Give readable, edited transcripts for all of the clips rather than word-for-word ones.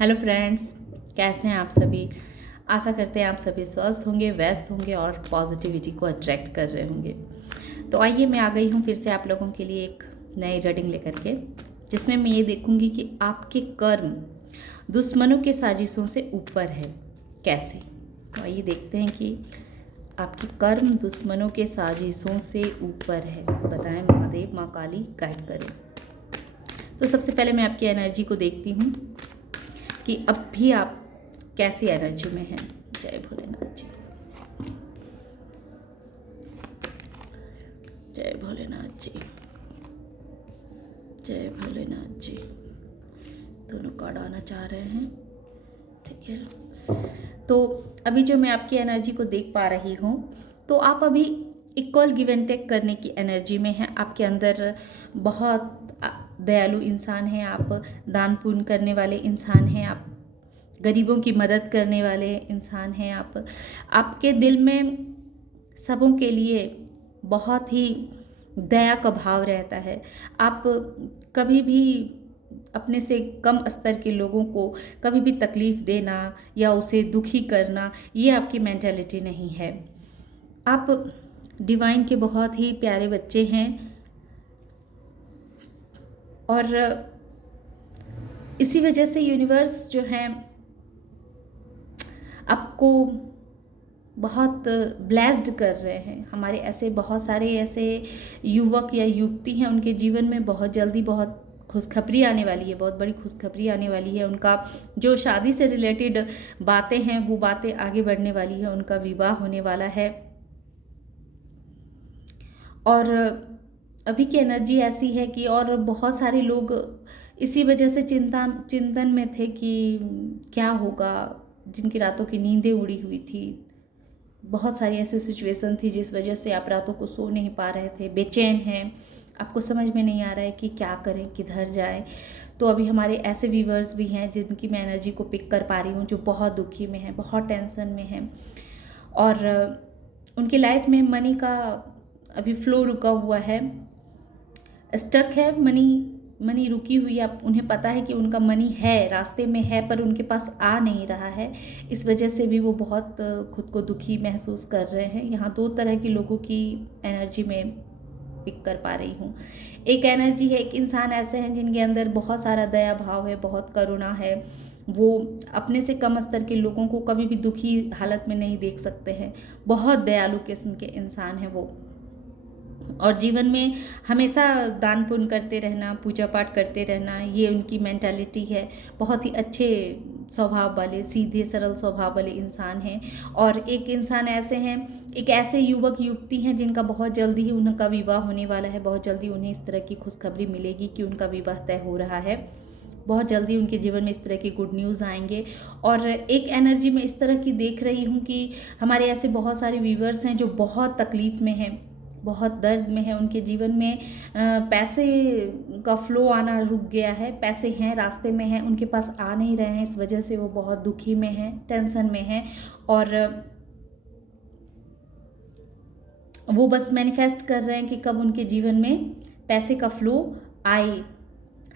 Hello friends, कैसे हैं आप सभी। आशा करते हैं आप सभी स्वस्थ होंगे, व्यस्त होंगे और पॉजिटिविटी को अट्रैक्ट कर रहे होंगे। तो आइए, मैं आ गई हूँ फिर से आप लोगों के लिए एक नई रीडिंग लेकर के, जिसमें मैं ये देखूंगी कि आपके कर्म दुश्मनों के साजिशों से ऊपर है कैसे। तो आइए देखते हैं कि आपके कर्म दुश्मनों के साजिशों से ऊपर है। बताएं महादेव, माँ काली गाइड करें। तो सबसे पहले मैं आपकी एनर्जी को देखती हूँ कि अब भी आप कैसी एनर्जी में हैं। जय भोलेनाथ जी, जय भोलेनाथ जी, जय भोलेनाथ जी। दोनों कार्ड आना चाह रहे हैं, ठीक है। तो अभी जो मैं आपकी एनर्जी को देख पा रही हूँ, तो आप अभी इक्वल गिव एंड टेक करने की एनर्जी में हैं। आपके अंदर बहुत दयालु इंसान हैं, आप दान पुण्य करने वाले इंसान हैं, आप गरीबों की मदद करने वाले इंसान हैं। आपके दिल में सबों के लिए बहुत ही दया का भाव रहता है। आप कभी भी अपने से कम स्तर के लोगों को कभी भी तकलीफ़ देना या उसे दुखी करना, ये आपकी मेंटालिटी नहीं है। आप डिवाइन के बहुत ही प्यारे बच्चे हैं और इसी वजह से यूनिवर्स जो है आपको बहुत ब्लेस्ड कर रहे हैं। हमारे ऐसे बहुत सारे ऐसे युवक या युवती हैं, उनके जीवन में बहुत जल्दी बहुत खुशखबरी आने वाली है, बहुत बड़ी खुशखबरी आने वाली है। उनका जो शादी से रिलेटेड बातें हैं वो बातें आगे बढ़ने वाली है, उनका विवाह होने वाला है। और अभी की एनर्जी ऐसी है कि और बहुत सारे लोग इसी वजह से चिंतन में थे कि क्या होगा, जिनकी रातों की नींदें उड़ी हुई थी। बहुत सारी ऐसी सिचुएशन थी जिस वजह से आप रातों को सो नहीं पा रहे थे, बेचैन हैं, आपको समझ में नहीं आ रहा है कि क्या करें, किधर जाएं। तो अभी हमारे ऐसे व्यूवर्स भी हैं जिनकी मैं एनर्जी को पिक कर पा रही हूँ, जो बहुत दुखी में हैं, बहुत टेंशन में हैं और उनकी लाइफ में मनी का अभी फ्लो रुका हुआ है, स्टक है। मनी रुकी हुई है। उन्हें पता है कि उनका मनी है, रास्ते में है, पर उनके पास आ नहीं रहा है। इस वजह से भी वो बहुत खुद को दुखी महसूस कर रहे हैं। यहाँ दो तरह के लोगों की एनर्जी में पिक कर पा रही हूँ। एक एनर्जी है, एक इंसान ऐसे हैं जिनके अंदर बहुत सारा दया भाव है, बहुत करुणा है। वो अपने से कम स्तर के लोगों को कभी भी दुखी हालत में नहीं देख सकते हैं। बहुत दयालु किस्म के इंसान हैं वो, और जीवन में हमेशा दान पुण्य करते रहना, पूजा पाठ करते रहना, ये उनकी मेंटालिटी है। बहुत ही अच्छे स्वभाव वाले, सीधे सरल स्वभाव वाले इंसान हैं। और एक इंसान ऐसे हैं, एक ऐसे युवक युवती हैं जिनका बहुत जल्दी ही उनका विवाह होने वाला है। बहुत जल्दी उन्हें इस तरह की खुशखबरी मिलेगी कि उनका विवाह तय हो रहा है। बहुत जल्दी उनके जीवन में इस तरह के गुड न्यूज़ आएंगे। और एक एनर्जी में इस तरह की देख रही हूँ कि हमारे ऐसे बहुत सारे व्यूवर्स हैं जो बहुत तकलीफ़ में हैं, बहुत दर्द में है। उनके जीवन में पैसे का फ्लो आना रुक गया है, पैसे हैं, रास्ते में हैं, उनके पास आ नहीं रहे हैं। इस वजह से वो बहुत दुखी में हैं, टेंशन में हैं और वो बस मैनिफेस्ट कर रहे हैं कि कब उनके जीवन में पैसे का फ्लो आए।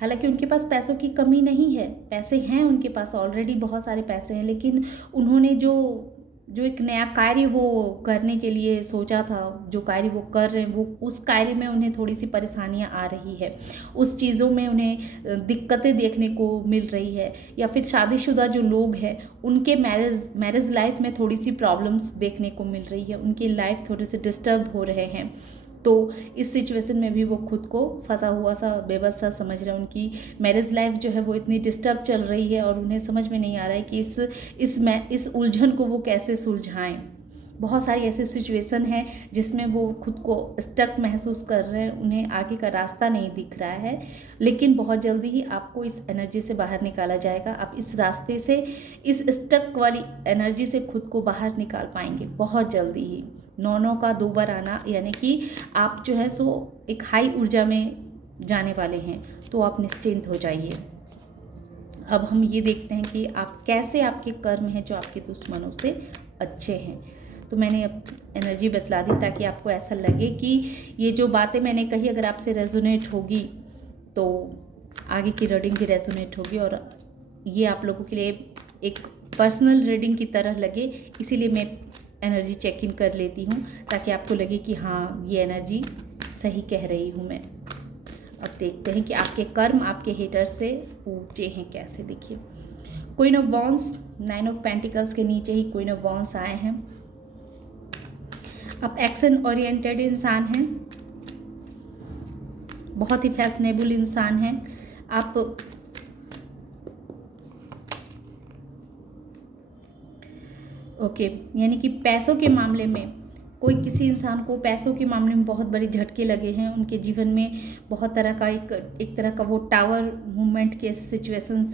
हालांकि उनके पास पैसों की कमी नहीं है, पैसे हैं उनके पास, ऑलरेडी बहुत सारे पैसे हैं, लेकिन उन्होंने जो एक नया कार्य वो करने के लिए सोचा था, जो कार्य वो कर रहे हैं, वो उस कार्य में उन्हें थोड़ी सी परेशानियां आ रही है। उस चीज़ों में उन्हें दिक्कतें देखने को मिल रही है। या फिर शादीशुदा जो लोग हैं उनके मैरिज लाइफ में थोड़ी सी प्रॉब्लम्स देखने को मिल रही है, उनकी लाइफ थोड़े से डिस्टर्ब हो रहे हैं। तो इस सिचुएशन में भी वो खुद को फंसा हुआ सा, बेबस सा समझ रहे हैं। उनकी मैरिज लाइफ जो है वो इतनी डिस्टर्ब चल रही है और उन्हें समझ में नहीं आ रहा है कि इस उलझन को वो कैसे सुलझाएं। बहुत सारी ऐसी सिचुएशन है जिसमें वो खुद को स्टक महसूस कर रहे हैं, उन्हें आगे का रास्ता नहीं दिख रहा है। लेकिन बहुत जल्दी ही आपको इस एनर्जी से बाहर निकाला जाएगा। आप इस रास्ते से, इस स्टक वाली एनर्जी से खुद को बाहर निकाल पाएंगे बहुत जल्दी ही। 9 का 2 बार आना, यानी कि आप जो है सो एक हाई ऊर्जा में जाने वाले हैं। तो आप निश्चिंत हो जाइए। अब हम ये देखते हैं कि आप कैसे, आपके कर्म हैं जो आपके दुश्मनों से अच्छे हैं। तो मैंने अब एनर्जी बतला दी ताकि आपको ऐसा लगे कि ये जो बातें मैंने कही अगर आपसे रेजोनेट होगी तो आगे की रीडिंग भी रेजोनेट होगी और ये आप लोगों के लिए एक पर्सनल रीडिंग की तरह लगे, इसीलिए मैं एनर्जी चेक इन कर लेती हूँ, ताकि आपको लगे कि हाँ ये एनर्जी सही कह रही हूँ मैं। अब देखते हैं कि आपके कर्म आपके हेटर से ऊंचे हैं कैसे। देखिए, queen of wands, 9 of pentacles के नीचे ही क्वीन ऑफ वॉन्ड्स आए हैं। आप एक्शन ओरिएंटेड इंसान हैं, बहुत ही फैशनेबल इंसान हैं आप। ओके, यानी कि पैसों के मामले में कोई किसी इंसान को पैसों के मामले में बहुत बड़े झटके लगे हैं, उनके जीवन में बहुत तरह का एक तरह का वो टावर मूवमेंट के सिचुएशन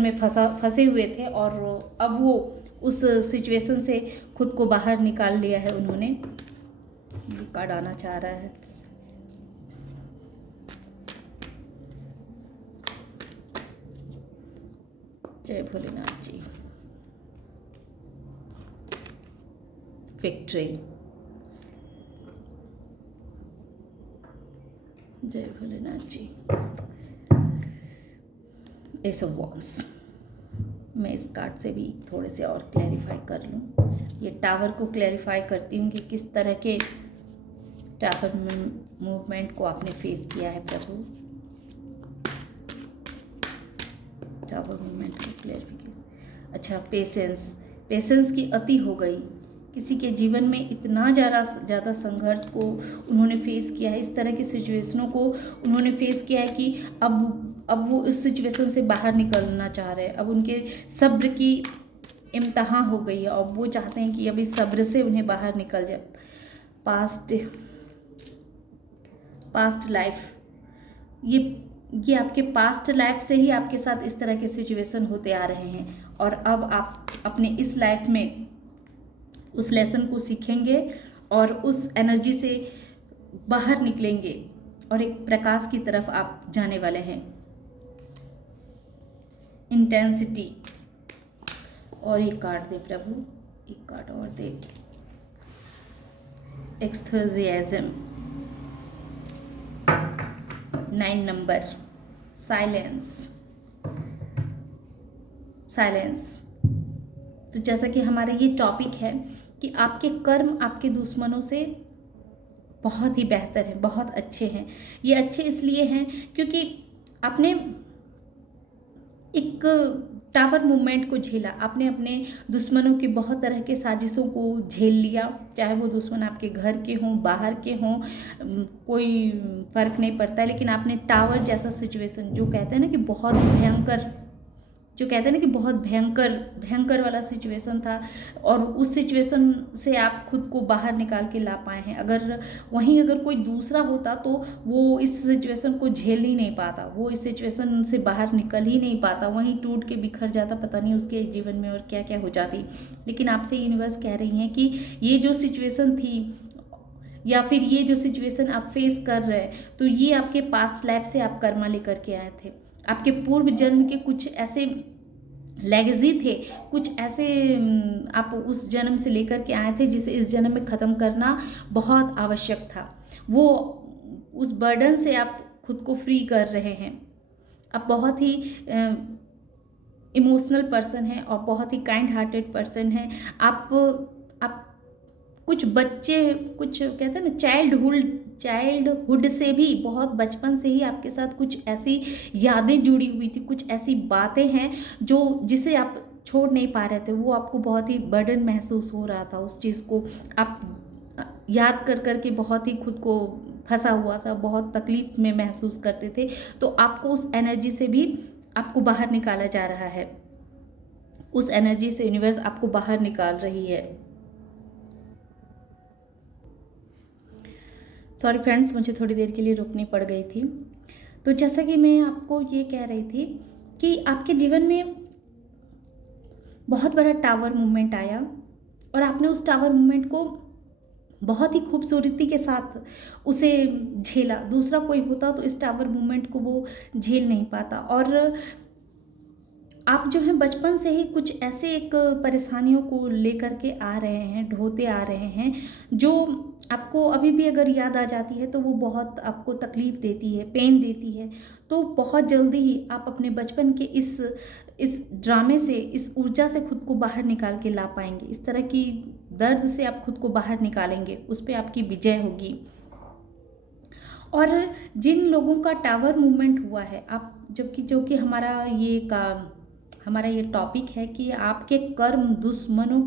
में फंसे हुए थे, और अब वो उस सिचुएशन से खुद को बाहर निकाल लिया है उन्होंने। ये कार्ड आना चाह रहा है। जय भोलेनाथ जी। विक्ट्री, जय Bholenath ji. S of wands, मैं इस कार्ड से भी थोड़े से और क्लैरिफाई कर लूँ। ये टावर को क्लैरिफाई करती हूँ कि किस तरह के टावर मूवमेंट को आपने फेस किया है प्रभु। टावर मूवमेंट को क्लैरिफिकेशन। अच्छा, पेशेंस की अति हो गई। किसी के जीवन में इतना ज़्यादा संघर्ष को उन्होंने फेस किया है, इस तरह की सिचुएशनों को उन्होंने फेस किया है कि अब वो इस सिचुएशन से बाहर निकलना चाह रहे हैं। अब उनके सब्र की इम्तहान हो गई है और वो चाहते हैं कि अब इस सब्र से उन्हें बाहर निकल जाए। पास्ट लाइफ, ये आपके पास्ट लाइफ से ही आपके साथ इस तरह के सिचुएशन होते आ रहे हैं, और अब आप अपने इस लाइफ में उस लेसन को सीखेंगे और उस एनर्जी से बाहर निकलेंगे और एक प्रकाश की तरफ आप जाने वाले हैं। इंटेंसिटी, और एक कार्ड दे प्रभु, एक कार्ड और दे। एक्सथुजियाज्म, 9 नंबर। साइलेंस। तो जैसा कि हमारा ये टॉपिक है कि आपके कर्म आपके दुश्मनों से बहुत ही बेहतर है, बहुत अच्छे हैं। ये अच्छे इसलिए हैं क्योंकि आपने एक टावर मूवमेंट को झेला, आपने अपने दुश्मनों की बहुत तरह के साजिशों को झेल लिया, चाहे वो दुश्मन आपके घर के हों, बाहर के हों, कोई फ़र्क नहीं पड़ता। लेकिन आपने टावर जैसा सिचुएशन, जो कहते हैं ना कि बहुत भयंकर वाला सिचुएशन था, और उस सिचुएशन से आप खुद को बाहर निकाल के ला पाए हैं। अगर कोई दूसरा होता तो वो इस सिचुएशन को झेल ही नहीं पाता, वो इस सिचुएशन से बाहर निकल ही नहीं पाता, वहीं टूट के बिखर जाता, पता नहीं उसके जीवन में और क्या क्या हो जाती। लेकिन आपसे यूनिवर्स कह रही हैं कि ये जो सिचुएशन थी या फिर ये जो सिचुएशन आप फेस कर रहे हैं, तो ये आपके पास्ट लाइफ से आप कर्मा लेकर के आए थे। आपके पूर्व जन्म के कुछ ऐसे लेगेसी थे, कुछ ऐसे आप उस जन्म से लेकर के आए थे जिसे इस जन्म में ख़त्म करना बहुत आवश्यक था। वो उस बर्डन से आप खुद को फ्री कर रहे हैं। आप बहुत ही इमोशनल पर्सन हैं और बहुत ही काइंड हार्टेड पर्सन हैं। आप कुछ कहते हैं ना, चाइल्डहुड से भी, बहुत बचपन से ही आपके साथ कुछ ऐसी यादें जुड़ी हुई थी, कुछ ऐसी बातें हैं जिसे आप छोड़ नहीं पा रहे थे। वो आपको बहुत ही बर्डन महसूस हो रहा था, उस चीज़ को आप याद कर के बहुत ही खुद को फंसा हुआ सा, बहुत तकलीफ में महसूस करते थे। तो आपको उस एनर्जी से भी आपको बाहर निकाला जा रहा है, उस एनर्जी से यूनिवर्स आपको बाहर निकाल रही है। सॉरी फ्रेंड्स, मुझे थोड़ी देर के लिए रुकनी पड़ गई थी। तो जैसा कि मैं आपको ये कह रही थी कि आपके जीवन में बहुत बड़ा टावर मूवमेंट आया और आपने उस टावर मूवमेंट को बहुत ही खूबसूरती के साथ उसे झेला। दूसरा कोई होता तो इस टावर मूवमेंट को वो झेल नहीं पाता, और आप जो हैं बचपन से ही कुछ ऐसे एक परेशानियों को लेकर के आ रहे हैं, ढोते आ रहे हैं, जो आपको अभी भी अगर याद आ जाती है तो वो बहुत आपको तकलीफ़ देती है, पेन देती है। तो बहुत जल्दी ही आप अपने बचपन के इस ड्रामे से, इस ऊर्जा से खुद को बाहर निकाल के ला पाएँगे। इस तरह की दर्द से आप खुद को बाहर निकालेंगे, उस पे आपकी विजय होगी। और जिन लोगों का टावर मूवमेंट हुआ है, आप जबकि जो कि हमारा ये टॉपिक है कि आपके कर्म दुश्मनों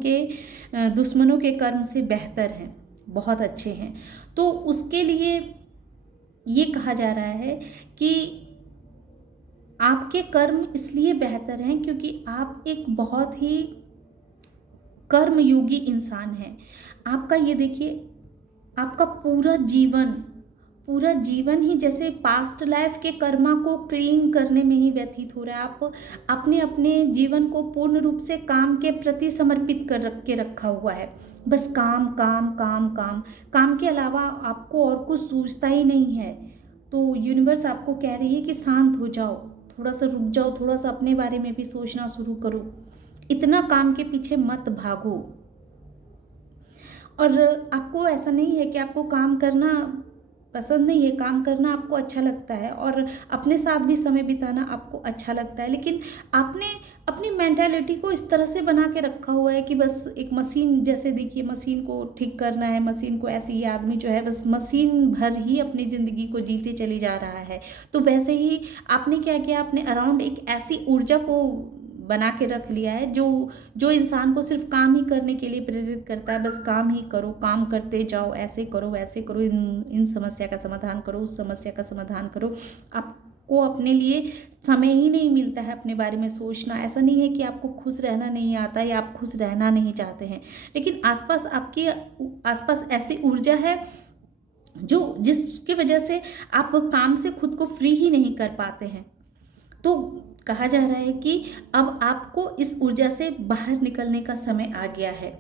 के कर्म से बेहतर हैं, बहुत अच्छे हैं। तो उसके लिए ये कहा जा रहा है कि आपके कर्म इसलिए बेहतर हैं क्योंकि आप एक बहुत ही कर्मयोगी इंसान हैं। आपका ये देखिए, आपका पूरा जीवन ही जैसे पास्ट लाइफ के कर्मा को क्लीन करने में ही व्यतीत हो रहा है। आप अपने अपने जीवन को पूर्ण रूप से काम के प्रति समर्पित कर रखा हुआ है। बस काम काम काम काम, काम के अलावा आपको और कुछ सूझता ही नहीं है। तो यूनिवर्स आपको कह रही है कि शांत हो जाओ, थोड़ा सा रुक जाओ, थोड़ा सा अपने बारे में भी सोचना शुरू करो, इतना काम के पीछे मत भागो। और आपको ऐसा नहीं है कि आपको काम करना पसंद नहीं है, काम करना आपको अच्छा लगता है और अपने साथ भी समय बिताना आपको अच्छा लगता है, लेकिन आपने अपनी मेंटालिटी को इस तरह से बना के रखा हुआ है कि बस एक मशीन जैसे, देखिए मशीन को ठीक करना है, मशीन को ऐसे ही आदमी जो है बस मशीन भर ही अपनी ज़िंदगी को जीते चली जा रहा है। तो वैसे ही आपने क्या किया, अपने अराउंड एक ऐसी ऊर्जा को बना के रख लिया है जो जो इंसान को सिर्फ काम ही करने के लिए प्रेरित करता है। बस काम ही करो, काम करते जाओ, ऐसे करो वैसे करो, इन समस्या का समाधान करो, उस समस्या का समाधान करो। आपको अपने लिए समय ही नहीं मिलता है अपने बारे में सोचना। ऐसा नहीं है कि आपको खुश रहना नहीं आता या आप खुश रहना नहीं चाहते हैं, लेकिन आसपास ऐसी ऊर्जा है जो जिसकी वजह से आप काम से खुद को फ्री ही नहीं कर पाते हैं। तो कहा जा रहा है कि अब आपको इस ऊर्जा से बाहर निकलने का समय आ गया है।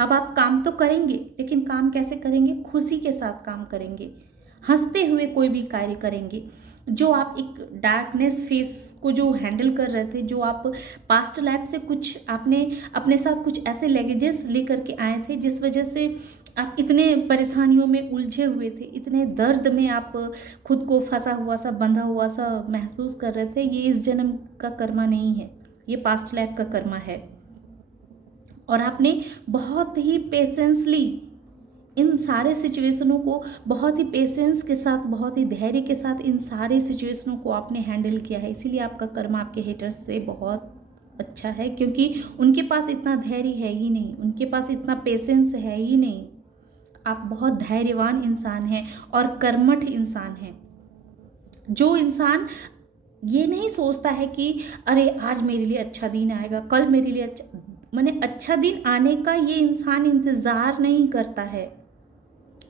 अब आप काम तो करेंगे, लेकिन काम कैसे करेंगे? खुशी के साथ काम करेंगे, हंसते हुए कोई भी कार्य करेंगे। जो आप एक डार्कनेस फेस को जो हैंडल कर रहे थे, जो आप पास्ट लाइफ से कुछ आपने अपने साथ कुछ ऐसे लगेजेस लेकर के आए थे जिस वजह से आप इतने परेशानियों में उलझे हुए थे, इतने दर्द में आप खुद को फंसा हुआ सा, बंधा हुआ सा महसूस कर रहे थे। ये इस जन्म का कर्मा नहीं है, ये पास्ट लाइफ का कर्मा है। और आपने बहुत ही पेशेंसली इन सारे सिचुएशनों को, बहुत ही पेशेंस के साथ, बहुत ही धैर्य के साथ इन सारे सिचुएशनों को आपने हैंडल किया है। इसीलिए आपका कर्म आपके हेटर्स से बहुत अच्छा है, क्योंकि उनके पास इतना धैर्य है ही नहीं, उनके पास इतना पेशेंस है ही नहीं। आप बहुत धैर्यवान इंसान हैं और कर्मठ इंसान हैं। जो इंसान ये नहीं सोचता है कि अरे आज मेरे लिए अच्छा दिन आएगा, कल मेरे लिए अच्छा दिन आने का ये इंसान इंतज़ार नहीं करता है।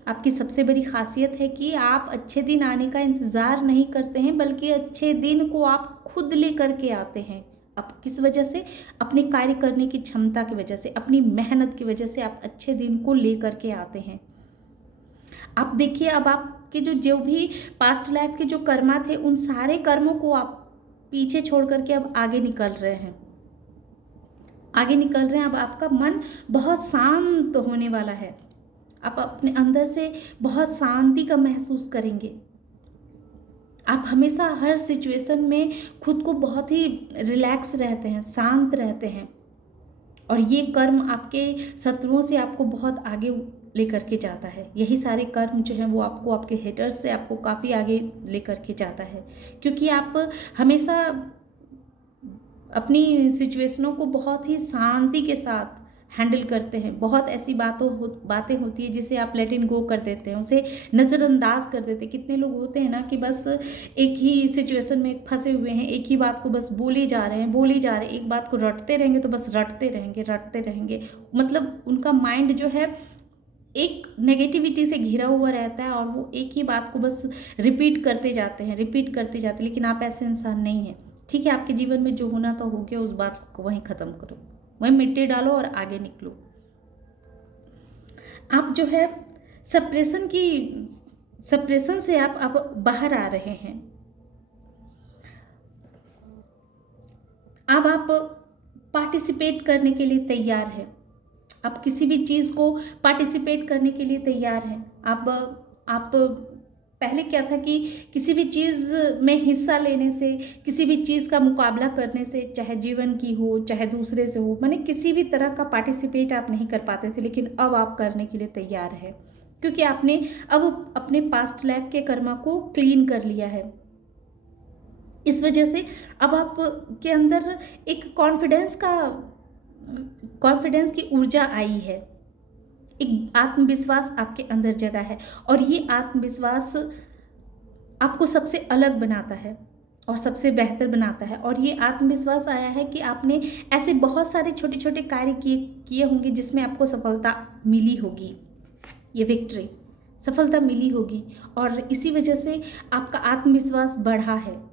आपकी सबसे बड़ी खासियत है कि आप अच्छे दिन आने का इंतज़ार नहीं करते हैं, बल्कि अच्छे दिन को आप खुद लेकर के आते हैं। अब किस वजह से? अपने कार्य करने की क्षमता की वजह से, अपनी मेहनत की वजह से आप अच्छे दिन को लेकर के आते हैं। आप देखिए, अब आपके जो भी पास्ट लाइफ के जो कर्मा थे, उन सारे कर्मों को आप पीछे छोड़ करके अब आगे निकल रहे हैं, अब आपका मन बहुत शांत होने वाला है। आप अपने अंदर से बहुत शांति का महसूस करेंगे। आप हमेशा हर सिचुएशन में खुद को बहुत ही रिलैक्स रहते हैं, शांत रहते हैं। और ये कर्म आपके शत्रुओं से आपको बहुत आगे लेकर के जाता है। यही सारे कर्म जो हैं वो आपको, आपके हेटर्स से आपको काफ़ी आगे लेकर के जाता है, क्योंकि आप हमेशा अपनी सिचुएशनों को बहुत ही शांति के साथ हैंडल करते हैं। बहुत ऐसी बातें होती है जिसे आप लेट इन गो कर देते हैं, उसे नज़रअंदाज कर देते हैं। कितने लोग होते हैं ना कि बस एक ही सिचुएशन में फंसे हुए हैं, एक ही बात को बस बोले जा रहे हैं, एक बात को रटते रहेंगे तो बस रटते रहेंगे। मतलब उनका माइंड जो है एक नेगेटिविटी से घिरा हुआ रहता है और वो एक ही बात को बस रिपीट करते जाते हैं। लेकिन आप ऐसे इंसान नहीं हैं। ठीक है, आपके जीवन में जो होना था हो गया, उस बात को वहीं ख़त्म करो, वहीं मिट्टी डालो और आगे निकलो। आप जो है सप्रेशन से आप बाहर आ रहे हैं। अब आप पार्टिसिपेट करने के लिए तैयार हैं। आप किसी भी चीज़ को पार्टिसिपेट करने के लिए तैयार हैं। आप पहले क्या था कि किसी भी चीज़ में हिस्सा लेने से, किसी भी चीज़ का मुकाबला करने से, चाहे जीवन की हो, चाहे दूसरे से हो, माने किसी भी तरह का पार्टिसिपेट आप नहीं कर पाते थे, लेकिन अब आप करने के लिए तैयार हैं। क्योंकि आपने अब अपने पास्ट लाइफ के कर्मा को क्लीन कर लिया है। इस वजह से अब आप के अंदर एक कॉन्फिडेंस की ऊर्जा आई है, एक आत्मविश्वास आपके अंदर जगा है, और ये आत्मविश्वास आपको सबसे अलग बनाता है और सबसे बेहतर बनाता है। और ये आत्मविश्वास आया है कि आपने ऐसे बहुत सारे छोटे छोटे कार्य किए होंगे जिसमें आपको सफलता मिली होगी, ये विक्ट्री सफलता मिली होगी, और इसी वजह से आपका आत्मविश्वास बढ़ा है,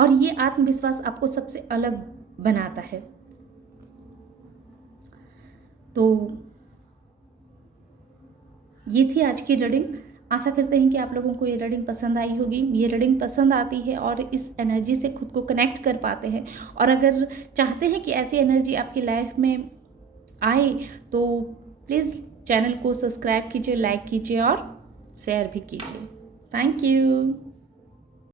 और ये आत्मविश्वास आपको सबसे अलग बनाता है। तो ये थी आज की रीडिंग। आशा करते हैं कि आप लोगों को ये रीडिंग पसंद आई होगी। ये रीडिंग पसंद आती है और इस एनर्जी से खुद को कनेक्ट कर पाते हैं, और अगर चाहते हैं कि ऐसी एनर्जी आपकी लाइफ में आए तो प्लीज़ चैनल को सब्सक्राइब कीजिए, लाइक कीजिए और शेयर भी कीजिए। Thank you.